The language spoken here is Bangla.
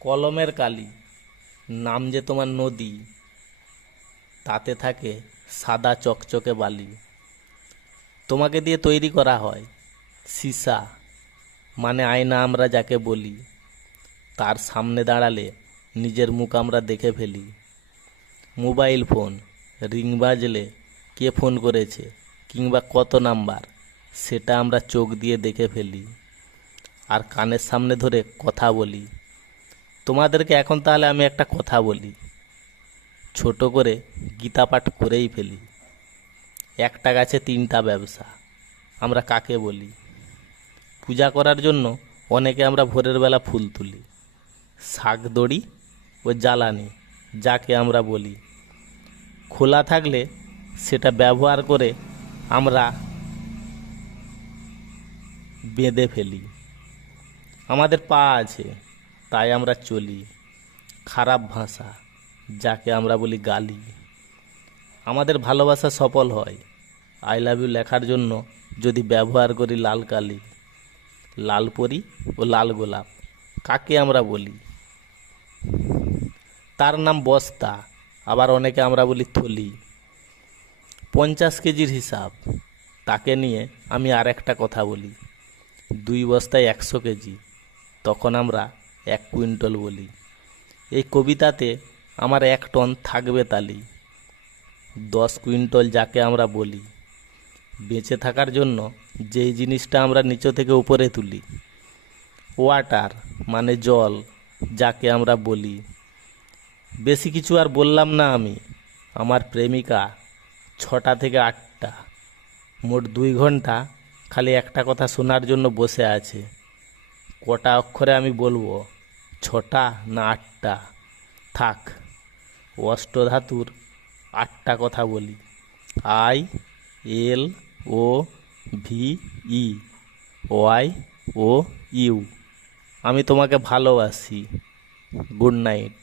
কলমের কালি, নাম যে তোমার নদী, তাতে থাকে সাদা চকচকে বালি। তোমাকে দিয়ে তৈরি করা হয় সীসা, মানে আয়না আমরা যাকে বলি। তার সামনে দাঁড়ালে নিজের মুখ আমরা দেখে ফেলি। মোবাইল ফোন, রিং বাজলে কে ফোন করেছে কিংবা কত নাম্বার, সেটা আমরা চোখ দিয়ে দেখে ফেলি। আর কানের সামনে ধরে কথা বলি। তোমাদেরকে এখন তাহলে আমি একটা কথা বলি, ছোট করে গীতা পাঠ করেই ফেলি। একটা গাছে তিনটা ব্যবসা, আমরা কাকে বলি? পূজা করার জন্য অনেকে আমরা ভোরের বেলা ফুল তুলি। শাক দড়ি ও জ্বালানি, যাকে আমরা বলি। খোলা থাকলে সেটা ব্যবহার করে আমরা বেঁধে ফেলি। আমাদের পা আছে, তাই আমরা চলি। খারাপ ভাষা, যাকে আমরা বলি গালি। আমাদের ভালোবাসা সফল হয় আই লাভ ইউ লেখার জন্য যদি ব্যবহার করি লাল কালি। লাল পরি ও লাল গোলাপ, কাকে আমরা বলি? তার নাম বস্তা, আবার অনেকে আমরা বলি থলি। 50 কেজির হিসাব, তাকে নিয়ে আমি আর একটা কথা বলি। 2 বস্তায় 100 কেজি, তখন আমরা 1 কুইন্টল বলি। এই কবিতাতে আমার 1 টন থাকবে তালি। 10 কুইন্টল যাকে আমরা বলি। বেঁচে থাকার জন্য যেই জিনিসটা আমরা নিচ থেকে উপরে তুলি। ওয়াটার, মানে জল, যাকে আমরা বলি। বেশি কিছু আর বললাম না আমি। আমার প্রেমিকা 6টা থেকে 8টা, মোট 2 ঘন্টা খালি একটা কথা শোনার জন্য বসে আছে। কটা অক্ষরে আমি বলবো, 6টা না 8টা? থাক, অষ্টধাতুর 8টা কথা বলি। I L O V E Y O U. আমি তোমাকে ভালোবাসি। Good night.